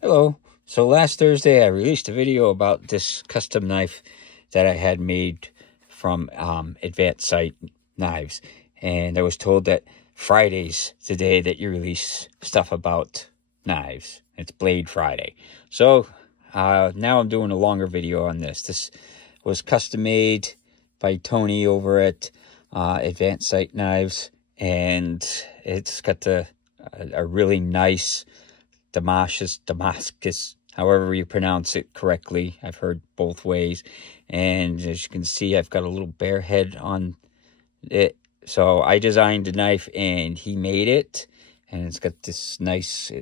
Hello. So last Thursday, I released a video about this custom knife that I had made from Advansite knives. And I was told that Friday's the day that you release stuff about knives. It's Blade Friday. So now I'm doing a longer video on this. This was custom made by Tony over at Advansite Knives. And it's got a really nice Damascus, however you pronounce it correctly. I've heard both ways. And as you can see, I've got a little bear head on it. So I designed a knife and he made it. And it's got this nice,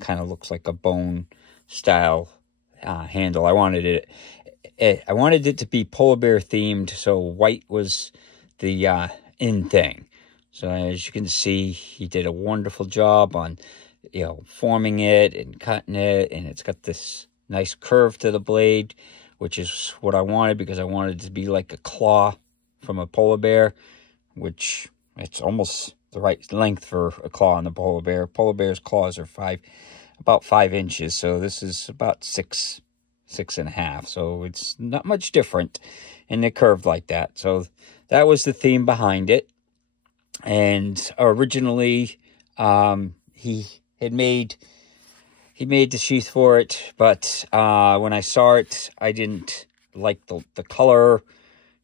kind of looks like a bone style handle. I wanted it to be polar bear themed. So white was the in thing. So as you can see, he did a wonderful job on forming it and cutting it, and it's got this nice curve to the blade, which is what I wanted because I wanted it to be like a claw from a polar bear, which it's almost the right length for a claw on the polar bear. Polar bear's claws are about 5 inches, so this is about 6.5. So it's not much different, and they're curved like that. So that was the theme behind it. And originally, he made the sheath for it, but when I saw it, I didn't like the color.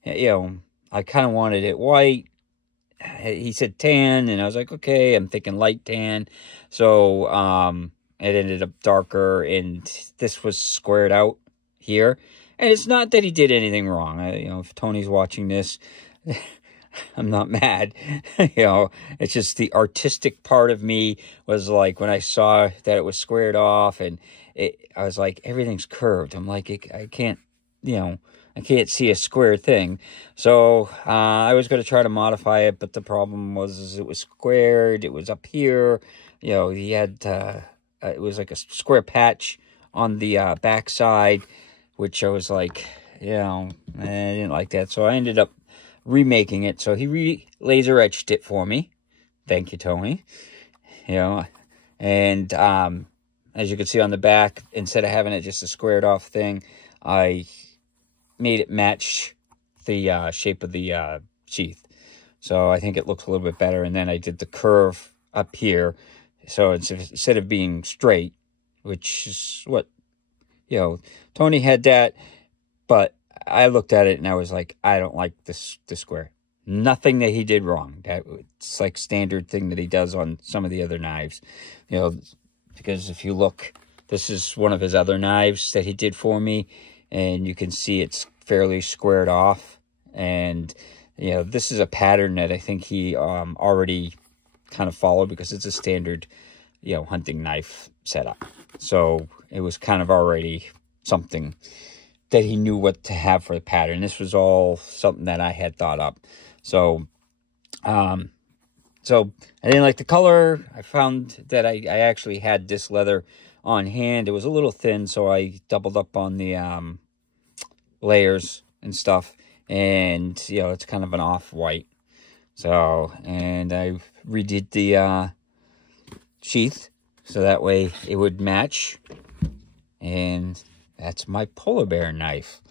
I kind of wanted it white. He said tan, and I was like, okay, I'm thinking light tan. So it ended up darker, and this was squared out here. And it's not that he did anything wrong. If Tony's watching this, I'm not mad. It's just the artistic part of me was like, when I saw that it was squared off and I was like, everything's curved. I'm like, I can't see a square thing. So I was going to try to modify it, but the problem was it was squared. It was up here. He had, it was like a square patch on the back side, which I was like, I didn't like that. So I ended up remaking it. So he laser etched it for me. Thank you, Tony. And as you can see on the back, instead of having it just a squared off thing, I made it match the shape of the sheath. So I think it looks a little bit better. And then I did the curve up here. So instead of being straight, which is what, Tony had that, but I looked at it and I was like, I don't like this square. Nothing that he did wrong. It's like standard thing that he does on some of the other knives. Because if you look, this is one of his other knives that he did for me, and you can see it's fairly squared off. And this is a pattern that I think he already kind of followed because it's a standard hunting knife setup. So it was kind of already something that he knew what to have for the pattern. This was all something that I had thought up. So I didn't like the color. I found that I actually had this leather on hand. It was a little thin, so I doubled up on the layers and stuff. And, it's kind of an off-white. So, and I redid the sheath so that way it would match. And that's my polar bear knife.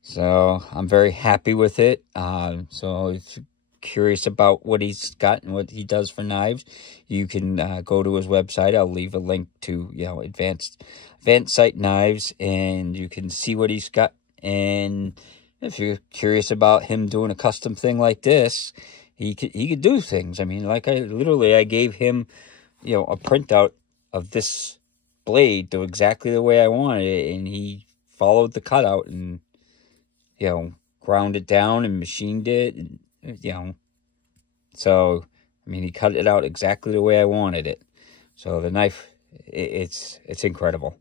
So I'm very happy with it. So if you're curious about what he's got and what he does for knives, you can go to his website. I'll leave a link to Advansite Knives, and you can see what he's got. And if you're curious about him doing a custom thing like this, he could do things. I mean, like I gave him a printout of this blade to exactly the way I wanted it, and he followed the cutout and ground it down and machined it, and so I mean, he cut it out exactly the way I wanted it. So the knife, it's incredible.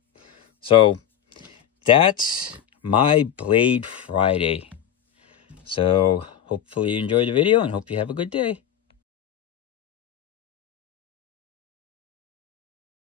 So that's my Blade Friday. So hopefully you enjoyed the video and hope you have a good day.